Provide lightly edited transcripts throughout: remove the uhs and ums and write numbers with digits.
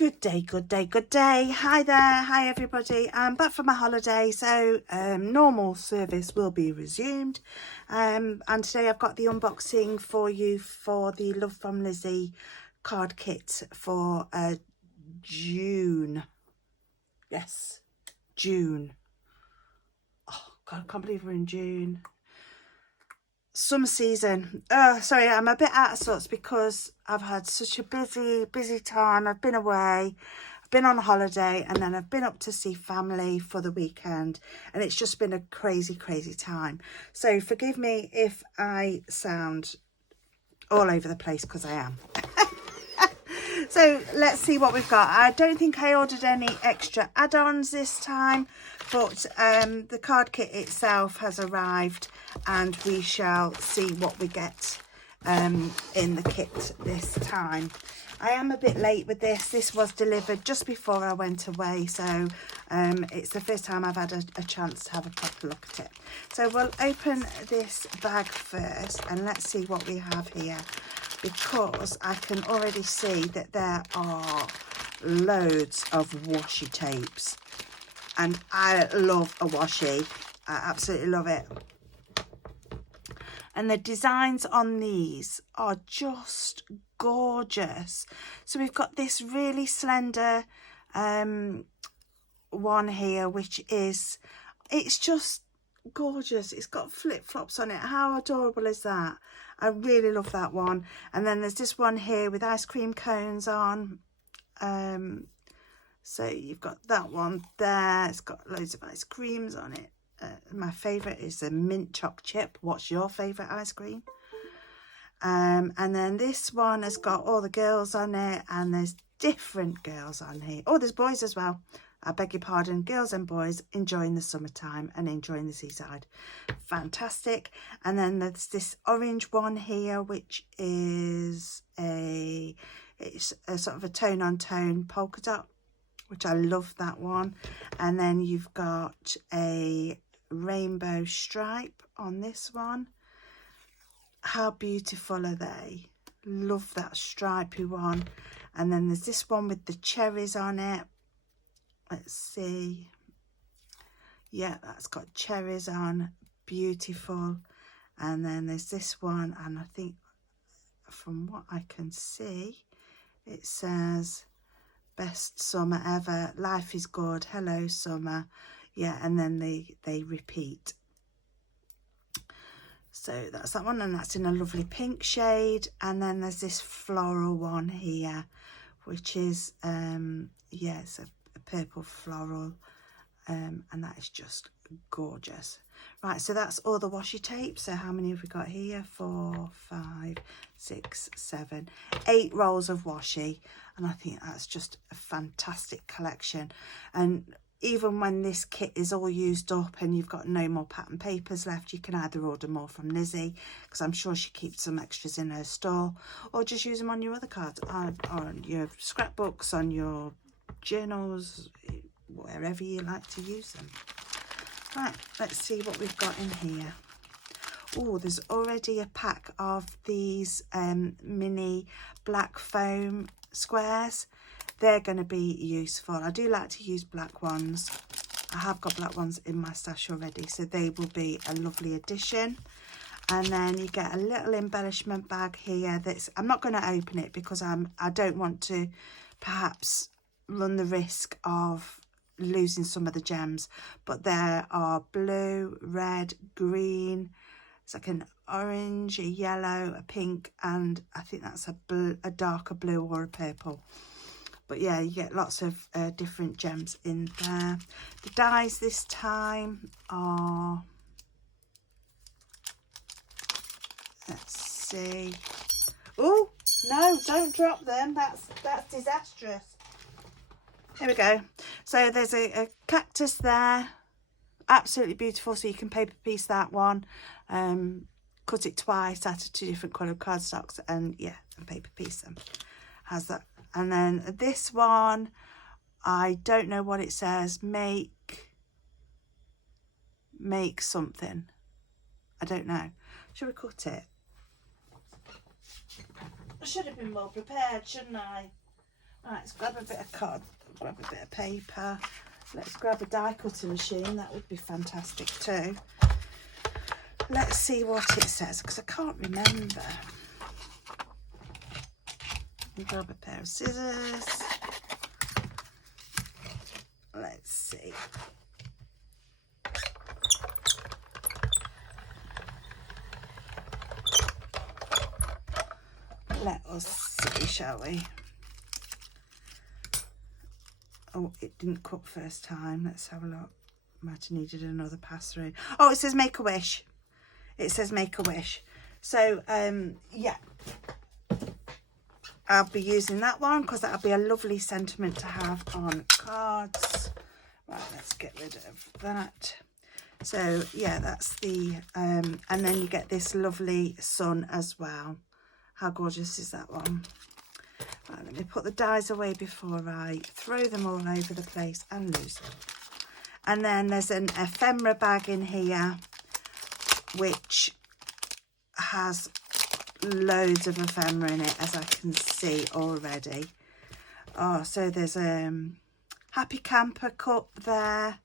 Good day, good day, good day. Hi there, hi everybody. I'm back from my holiday, so normal service will be resumed. And today I've got the unboxing for you for the Love from Lizzie card kit for June. Yes, June. Oh God, I can't believe we're in June. Summer season. Sorry, I'm a bit out of sorts because I've had such a busy time. I've been away, I've been on holiday, and then I've been up to see family for the weekend, and it's just been a crazy time. So forgive me if I sound all over the place, because I am. So let's see what we've got. I don't think I ordered any extra add-ons this time, but the card kit itself has arrived and we shall see what we get in the kit this time. I am a bit late with this. This was delivered just before I went away, so it's the first time I've had a chance to have a proper look at it. So we'll open this bag first and let's see what we have here, because I can already see that there are loads of washi tapes, and I love a washi. I absolutely love it. And the designs on these are just gorgeous. So we've got this really slender one here, which is, it's just gorgeous. It's got flip-flops on it. How adorable is that? I really love that one. And then there's this one here with ice cream cones on. So you've got that one there. It's got loads of ice creams on it. My favourite is the mint choc chip. What's your favourite ice cream? And then this one has got all the girls on it, and there's different girls on here. Oh, there's boys as well. I beg your pardon, girls and boys enjoying the summertime and enjoying the seaside. Fantastic. And then there's this orange one here, which is it's a sort of a tone-on-tone polka dot, which I love that one. And then you've got a rainbow stripe on this one. How beautiful are they? Love that stripy one. And then there's this one with the cherries on it. Let's see. Yeah, that's got cherries on. Beautiful. And then there's this one, and I think from what I can see, it says best summer ever, life is good, hello summer. Yeah, and then they repeat. So that's that one, and that's in a lovely pink shade. And then there's this floral one here, which is yeah, it's a purple floral, and that is just gorgeous. Right, so that's all the washi tape. So how many have we got here? 4, 5, 6, 7, 8 rolls of washi, and I think that's just a fantastic collection. And even when this kit is all used up and you've got no more pattern papers left, you can either order more from Lizzie, because I'm sure she keeps some extras in her store, or just use them on your other cards, on your scrapbooks, on your journals, wherever you like to use them. Right, let's see what we've got in here. Oh, there's already a pack of these mini black foam squares. They're going to be useful. I do like to use black ones. I have got black ones in my stash already, so they will be a lovely addition. And then you get a little embellishment bag here that's, I'm not going to open it because I don't want to perhaps run the risk of losing some of the gems, but there are blue, red, green, it's like an orange, a yellow, a pink, and I think that's a darker blue or a purple. But yeah, you get lots of different gems in there. The dies this time are, let's see. Oh no, don't drop them, that's disastrous. Here we go. So there's a cactus there, absolutely beautiful. So you can paper piece that one, cut it twice out of 2 different coloured cardstocks, and yeah, and paper piece them. Has that. And then this one, I don't know what it says. Make something. I don't know. Should we cut it? I should have been more prepared, shouldn't I? Right, let's grab a bit of card, grab a bit of paper. Let's grab a die cutting machine. That would be fantastic too. Let's see what it says, because I can't remember. Grab a pair of scissors. Let's see. Let us see, shall we? Oh, it didn't cut first time. Let's have a look. Might have needed another pass through. Oh, it says make a wish. It says make a wish. So, yeah. I'll be using that one because that'll be a lovely sentiment to have on cards. Right, let's get rid of that. So, yeah, that's the... and then you get this lovely sun as well. How gorgeous is that one? Right, let me put the dies away before I throw them all over the place and lose them. And then there's an ephemera bag in here, which has loads of ephemera in it, as I can see already. Oh, so there's a Happy Camper cup there.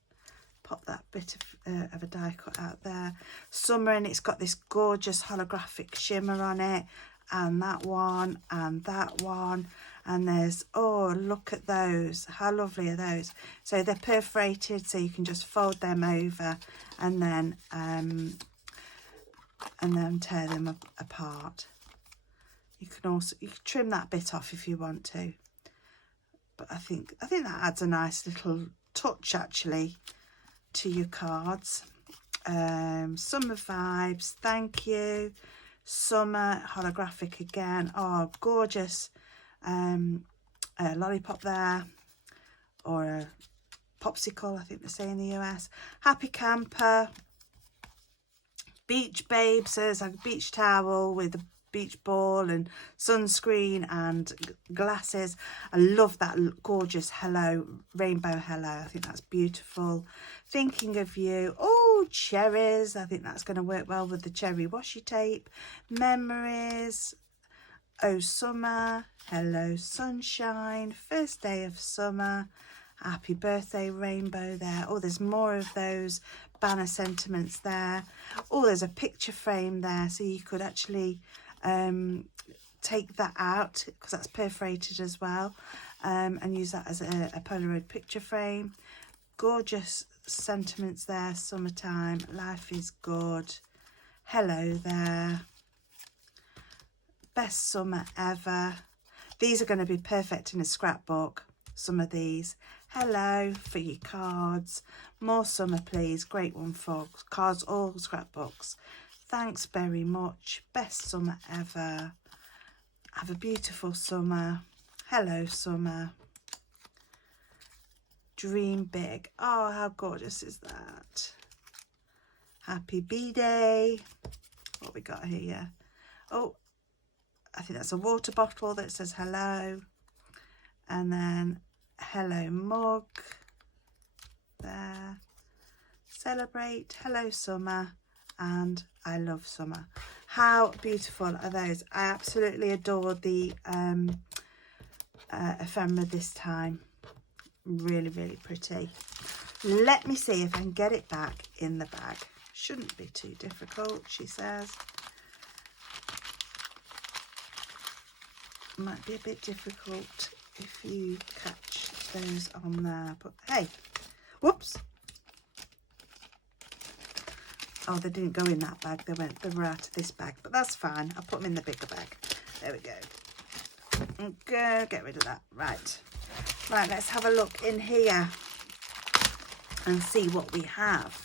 Pop that bit of a die cut out there. Summer, and it's got this gorgeous holographic shimmer on it. And that one, and that one. And there's, oh, look at those. How lovely are those? So they're perforated, so you can just fold them over and then tear them apart. You can trim that bit off if you want to. But I think that adds a nice little touch actually to your cards. Summer vibes, thank you. Summer holographic again. Oh, gorgeous. A lollipop there, or a popsicle, I think they say in the US. Happy Camper. Beach Babe, so it's like a beach towel with a beach ball and sunscreen and glasses. I love that gorgeous hello, rainbow hello. I think that's beautiful. Thinking of you. Oh, cherries. I think that's going to work well with the cherry washi tape. Memories. Oh, summer. Hello, sunshine. First day of summer. Happy birthday, rainbow there. Oh, there's more of those banner sentiments there. Oh, there's a picture frame there, so you could actually take that out, because that's perforated as well, and use that as a Polaroid picture frame. Gorgeous sentiments there. Summertime, life is good. Hello there. Best summer ever. These are going to be perfect in a scrapbook, some of these. Hello for your cards. More summer, please. Great one for cards or scrapbooks. Thanks very much. Best summer ever. Have a beautiful summer. Hello, summer. Dream big. Oh, how gorgeous is that? Happy B-Day. What we got here? Oh, I think that's a water bottle that says hello. And then hello mug. There. Celebrate. Hello summer. And I love summer. How beautiful are those? I absolutely adore the ephemera this time. Really, really pretty. Let me see if I can get it back in the bag. Shouldn't be too difficult, she says. Might be a bit difficult if you catch those on there, but hey, whoops. Oh, they didn't go in that bag. They were out of this bag, but that's fine. I'll put them in the bigger bag. There we go. Okay, get rid of that. Right, let's have a look in here and see what we have.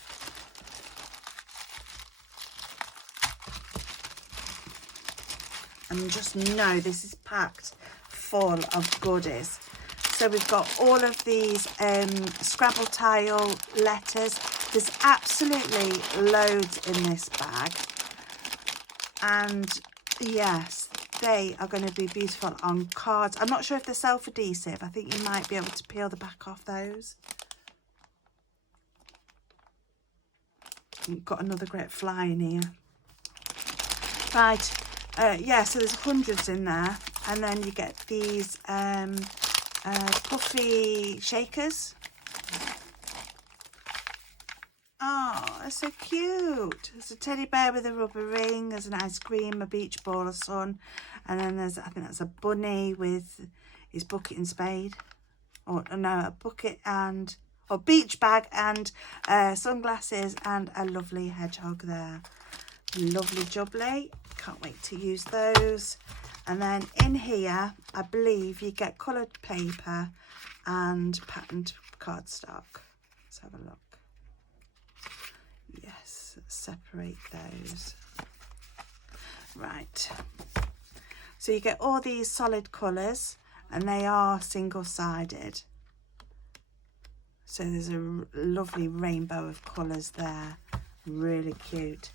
And just know this is packed full of goodies. So we've got all of these Scrabble tile letters. There's absolutely loads in this bag. And yes, they are going to be beautiful on cards. I'm not sure if they're self-adhesive. I think you might be able to peel the back off those. You've got another great fly in here. Right. Yeah, so there's hundreds in there, and then you get these puffy shakers. Oh, they're so cute. There's a teddy bear with a rubber ring. There's an ice cream, a beach ball, a sun. And then there's, I think that's a bunny with his bucket and spade. Or no, a bucket and, or beach bag and sunglasses and a lovely hedgehog there. Lovely jubbly. Can't wait to use those. And then in here, I believe you get coloured paper and patterned cardstock. Let's have a look. Yes, separate those. Right. So you get all these solid colours and they are single-sided. So there's a lovely rainbow of colours there. Really cute.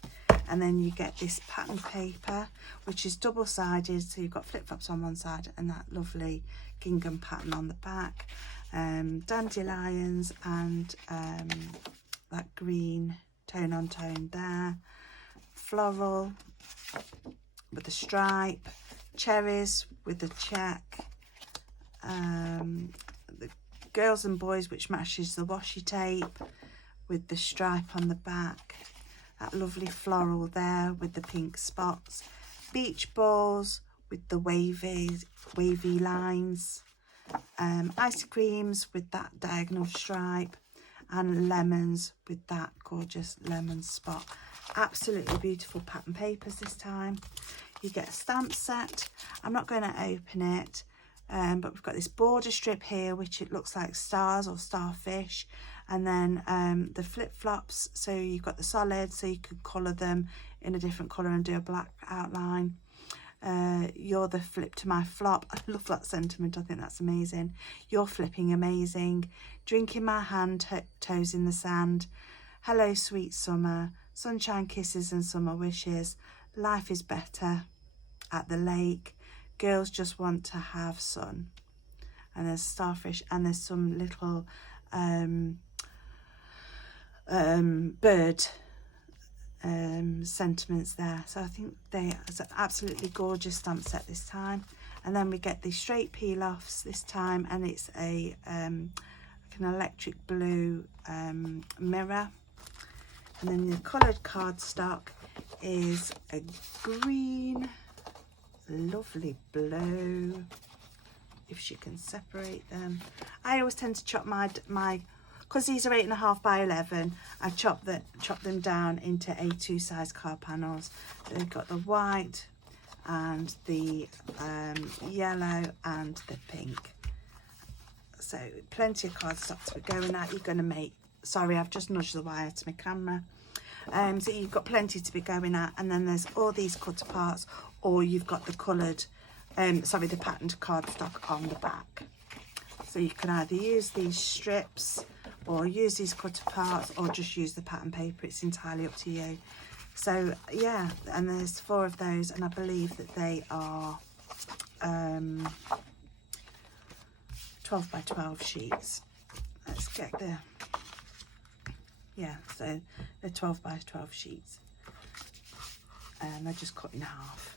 And then you get this pattern paper, which is double-sided. So you've got flip-flops on one side and that lovely gingham pattern on the back. Dandelions and that green tone on tone there. Floral with the stripe. Cherries with the check. The girls and boys, which matches the washi tape with the stripe on the back. That lovely floral there with the pink spots. Beach balls with the wavy lines. Ice creams with that diagonal stripe. And lemons with that gorgeous lemon spot. Absolutely beautiful pattern papers this time. You get a stamp set. I'm not going to open it, but we've got this border strip here, which it looks like stars or starfish. And then the flip-flops, so you've got the solid, so you could colour them in a different colour and do a black outline. You're the flip to my flop. I love that sentiment. I think that's amazing. You're flipping amazing. Drink in my hand, toes in the sand. Hello, sweet summer. Sunshine kisses and summer wishes. Life is better at the lake. Girls just want to have sun. And there's starfish and there's some little bird sentiments there. So I think it's an absolutely gorgeous stamp set this time. And then we get the straight peel offs this time, and it's a like an electric blue mirror. And then the coloured cardstock is a green, lovely blue, if she can separate them. I always tend to chop my because these are 8.5 by 11, I chop them down into A2 size card panels. They've got the white and the yellow and the pink. So plenty of cardstock to be going at. You're going to make, sorry, I've just nudged the wire to my camera. So you've got plenty to be going at, and then there's all these cut parts, or you've got the coloured, the patterned cardstock on the back. So you can either use these strips or use these cut parts or just use the pattern paper. It's entirely up to you. So yeah, and there's 4 of those, and I believe that they are 12 by 12 sheets. Let's get the, yeah, so they're 12 by 12 sheets, and they're just cut in half.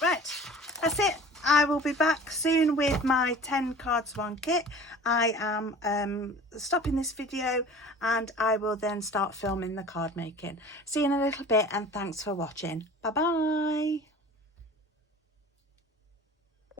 Right, that's it. I will be back soon with my 10 cards one kit. I am stopping this video and I will then start filming the card making. See you in a little bit, and thanks for watching. Bye bye.